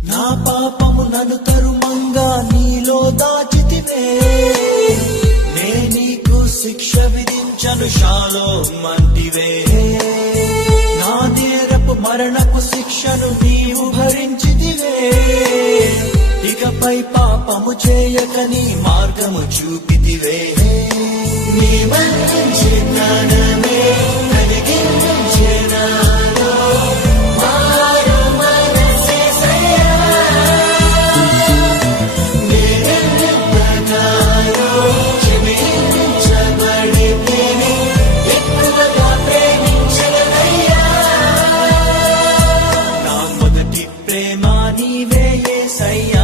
నా పాపము నన్ను తరుమంగా నీలో దాచితివే నే నీకు శిక్ష విధించను షాలోమ్ అంటివే నా నేరపు మరణపు శిక్షను నీవు భరించితివే ఇకపై పాపము చేయక నీ మార్గము చూపితివే నీ మరణించే జ్ఞానమే కలిగించే నాలో మారు మనసేసయ్యా నేనెన్నగానో క్షమించబడితేనే ఎక్కువగా ప్రేమించగలయ్యా నా మొదటి ప్రేమ నీవే యేసయ్యా